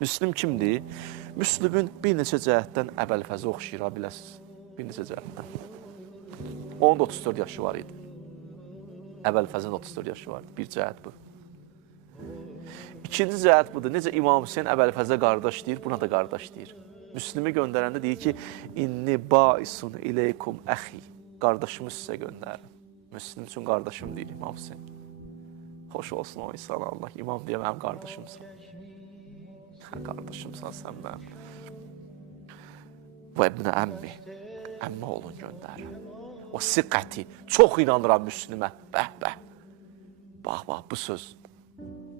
Müslim kimdir? Müslümün bir neçə cəhətdən Əbəlfəzə oxşayır, biləsiniz. Bir neçə cəhətdən. Onun da 34 yaşı var idi. Əbəlfəzin 34 yaşı var idi. Bir cəhət bu. İkinci cəhət budur. Necə İmam Hüseyin Əbəlfəzə qardaş deyir, buna da qardaş deyir. Müslümü göndərəndə deyir ki, İnni baisun ileykum əxi. Qardaşımı sizə göndərin. Müslüm üçün qardaşım deyir İmam Hüseyin. Xoş olsun o insan Allah. İmam deyə mənim qardaşımsan. Qardaşımsan sən mənim. Bu əbnə əmmi. Əmmi oğlun göndərin. O siqəti. Çox inanıram Müslümə. Bəh, bəh. Bax, bax, bu söz.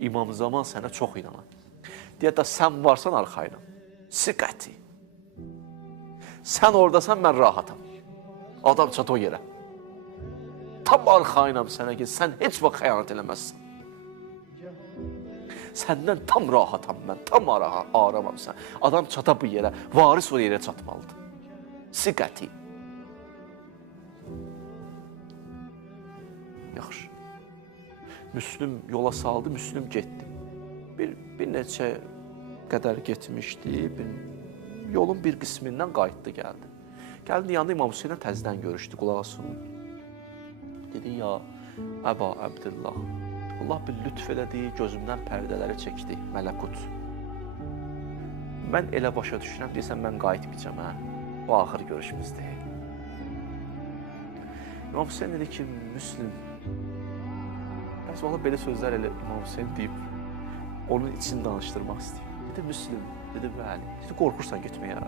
İmam Zaman sənə çox inanan. Deyək də, sən varsan arxayla. Siqəti. Sən oradasan, mən rahatam. Adam çat o yerə. Tam arxayınam sənə ki, sən heç vaxt xəyanət eləməzsən. Səndən tam rahatam mən, tam aramam sən. Adam çata bu yerə, varis o yerə çatmalıdır. Siqəti. Yaxşı. Müslüm yola saldı, Müslüm getdi. Bir neçə qədər getmişdi, yolun bir qismindən qayıtdı, gəldi. Gəldi, yanında İmam Hüseynlə təzdən görüşdü, qulaq asın. Dedi, ya Əba Əbdillah, Allah bir lütf elədi, gözümdən pərdələri çəkdi, mələkut. Mən elə başa düşürəm, deyəsən, mən qayıtmayacam, hə? Bu axır görüşümüzdür. İmam Hüseyin dedi ki, Müslüm, bəs valla belə sözlər elə İmam Hüseyin deyib, onun için danışdırmaq istəyir. Dedi, Müslüm, dedi, bəli, dedi, qorxursan getməyə.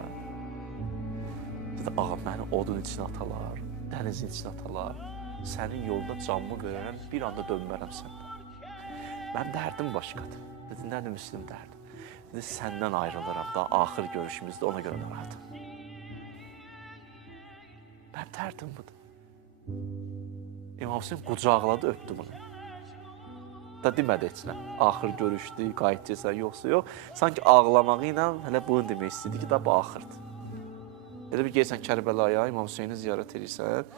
Dedi, ağa, məni odun içine atalar, dənizin içine atalar. Sənin yolda canımı verərəm, bir anda dönmərəm səndən. Mən dərdim başqadır. Dedi, nədir Müslüm dərdim? Dedi, səndən ayrılıram, daha axır görüşümüzdə, ona görə narahatım. Mən dərdim budur. İmam Hüseyin qucaqladı, öpdü bunu. Da demədi heç nə. Axır görüşdü, qayıtcısan, yoxsa yox. Sanki ağlamağı ilə hələ bunu demək istəyirdi ki, da bu axırdır. Elə bir gelsən Kərbəlaya, İmam Hüseyni ziyarət edirsən,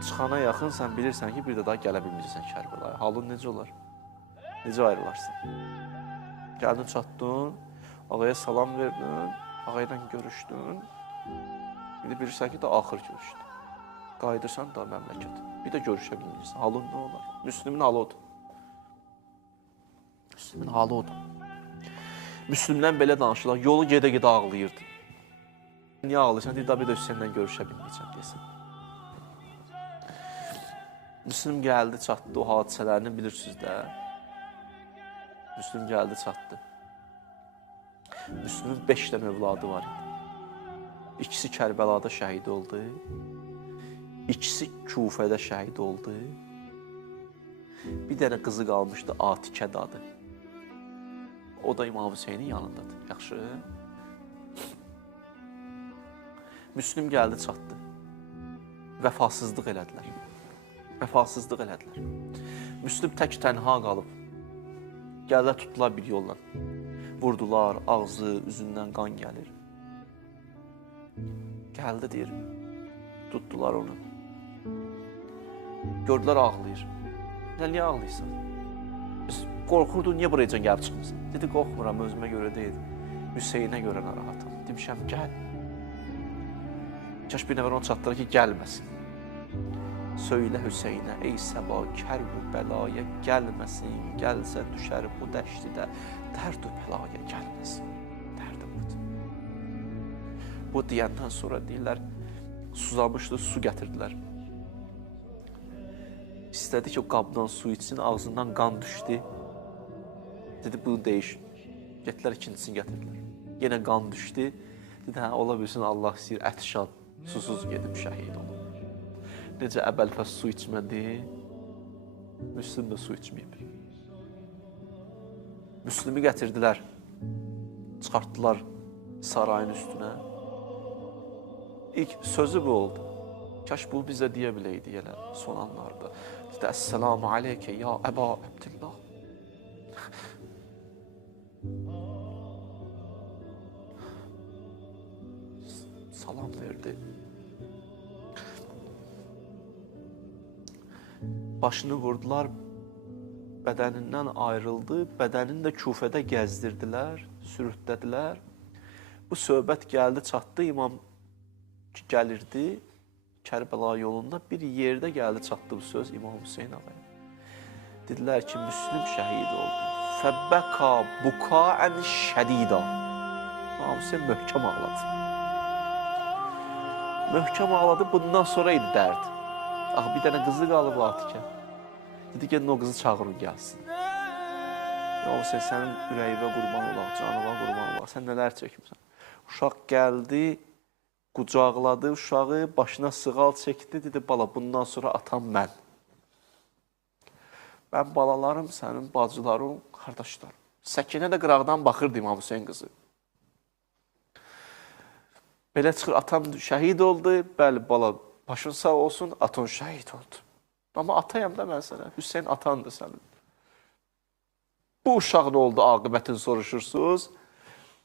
çıxana yaxın sən bilirsən ki, bir də daha gələ bilməyəcəksən Kərbəlaya. Halın necə olar? Necə ayrılarsan? Gəldin, çatdın, ağaya salam verdin, ağayla görüşdün. Bir də bilirsən ki, da axır görüşdün. Qayıdırsan da məmləkət. Bir də görüşə bilməyəcəksən. Halın nə olar? Müslümin halı odur. Müslümin halı odur. Müslümdən belə danışırlar, yolu gedə-gedə ağlayırdı. Niyə ağlayırsan? Deyir, bir də Hüseynlə görüşə bilməyəcəm, deyəsən. Müslüm gəldi, çatdı, o hadisələrini bilirsiniz də. Müslüm gəldi, çatdı. Müslümün 5 dənə övladı var idi. İkisi Kərbəlada şəhid oldu. İkisi Kufədə şəhid oldu. Bir dənə qızı qalmışdı, Atikədə adı. O da İmam Hüseynin yanındadır. Yaxşı. Müslüm gəldi, çatdı. Vəfasızlıq elədilər. Vəfasızlıq elədilər. Müslüm tək tənha qalıb. Gəldilər, tutdular bir yolla. Vurdular, ağzı, üzündən qan gəlir. Gəldi, deyir. Tutdular onu. Gördülər, ağlayır. Niyə ağlayırsan? Biz qorxurdun, niyə buraya gəlib çıxmısan? Dedi, qorxmuram, özümə görə deyil. Hüseynə görə narahatam. Demişəm, gəl. Kaş bir nəfər onu çatdıra ki, gəlməsin. Söylə Hüseynə, ey səba, kərb-ü bəlaya gəlməsin, gəlsə düşər bu dəştidə, dərd-ü bəlaya gəlməsin. Dərdi budur. Bu deyəndən sonra deyirlər, susamışdı, su gətirdilər. İstədi ki, o qabdan su içsin, ağzından qan düşdü. Dedi, bunu değişin. Getdilər, ikincisini gətirdilər. Yenə qan düşdü. Dedi, hə, ola bilsin, Allah istəyir, ətşad, susuz gedib şəhid olub. Necə Əbəlfəz su içmədi, Müslüm də su içməyib. Müslümü gətirdilər, çıxartdılar sarayın üstünə. İlk sözü bu oldu. Kaş bu bizə deyə biləydi yenə son anlarda. Dedi, Əssəlamu aleykə ya Əba Əbdillah. Salam verdi. Başını vurdular, bədənindən ayrıldı, bədənini də Kufədə gəzdirdilər. sürütlədilər. Bu söhbət gəldi, çatdı, imam gəlirdi Kərbəla yolunda. Bir yerdə gəldi, çatdı bu söz İmam Hüseyn ağaya. Dedilər ki, Müslüm şəhid oldu. Fəbbəka bukaən şədida. İmam Hüseyn möhkəm ağladı. Möhkəm ağladı, bundan sonra idi dərd. Axı, bir dənə qızı qalıb Atikə. Dedi ki, o qızı çağırın, gəlsin. İmam Hüseyn, sənin ürəyivə qurban olaq, canıva qurban olaq. Sən nələr çəkmirsən? Uşaq gəldi, qucaqladı uşağı, başına sığal çəkdi, dedi, bala, bundan sonra atam mən. Mən balalarım, sənin bacılarım, qardaşlarım. Səkinə də qıraqdan baxırdı İmam Hüseyn qızı. Belə çıxır, atam şəhid oldu, bəli, bala, başın sağ olsun, atan şəhid oldu. Amma atayam da mən sənə, Hüseyin atandır sənin. Bu uşaq nə oldu, aqibətini soruşursunuz.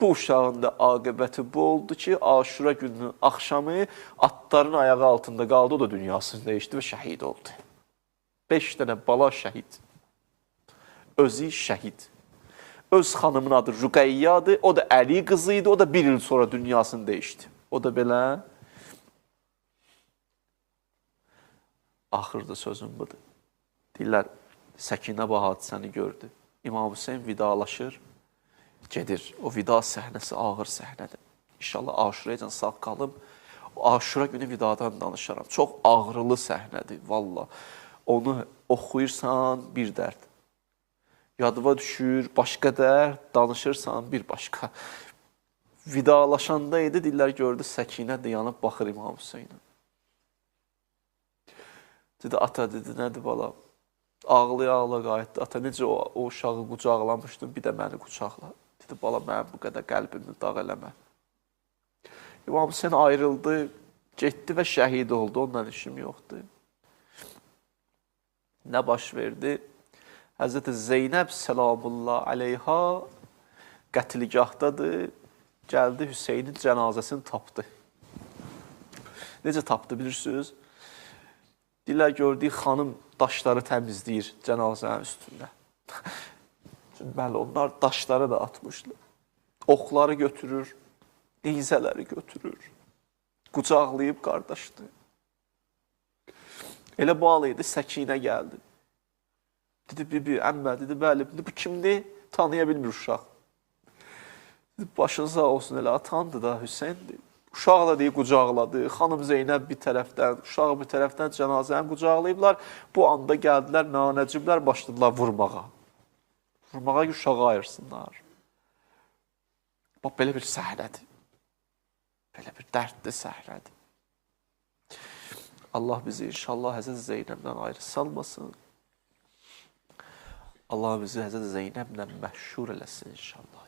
Bu uşağın da aqibəti bu oldu ki, Aşura gününün axşamı atların ayağı altında qaldı, o da dünyasını dəyişdi və şəhid oldu. 5 dənə bala şəhid. Özü şəhid. Öz xanımın adı Rüqəyyadır, o da Əli qızı idi, o da bir il sonra dünyasını dəyişdi. O da belə. Axırda sözüm budur. Deyirlər, Səkinə bu hadisəni gördü. İmam Hüseyn vidalaşır, gedir. O vida səhnəsi ağır səhnədir. İnşallah Aşuracan sağ qalım. Aşura günü vidadan danışaram. Çox ağrılı səhnədir, valla. Onu oxuyursan, bir dərd. Yadıva düşür, başqa dərd, danışırsan, bir başqa. Vidalaşanda idi, dillər gördü, Səkinə dayanıb baxır İmam Hüseynə. Dedi, ata, dedi, nədir bala? Ağlaya-ağla qayıtdı. Ata, necə o uşağı qucaqlamışdın, bir də məni qucaqla. Dedi, bala, mənim bu qədər qəlbimi dağ eləmə. İmam Hüseyn ayrıldı, getdi və şəhid oldu, ondan işim yoxdur. Nə baş verdi? Həzrəti Zeynəb səlamullah aleyha qətligahdadır, gəldi Hüseynin cənazəsini tapdı. Necə tapdı bilirsiniz? Deyirlər, gördüyü xanım daşları təmizləyir cənazənin üstündə. Bəli, onlar daşları da atmışlar. Oxları götürür, neyzələri götürür. Qucaqlayıb qardaşdı. Elə bu hal idi, Səkinə gəldi. Dedi, bibi, əmmə, dedi, bəli, bu kimdir? Tanıya bilmir uşaq. Dedi, başın sağ olsun, elə atandı da, Hüseyndir. Uşaq da deyib, qucaqladı. Xanım Zeynəb bir tərəfdən, uşağı bir tərəfdən cənazəni qucaqlayıblar. Bu anda gəldilər, mənəciblər, başladılar vurmağa. Vurmağa ki, uşağı ayırsınlar. Bax, belə bir səhnədir. Belə bir dərdli səhnədir. Allah bizi inşallah Həzrət Zeynəbdən ayrı salmasın. Allah bizi Həzrət Zeynəblə məşhur eləsin inşallah.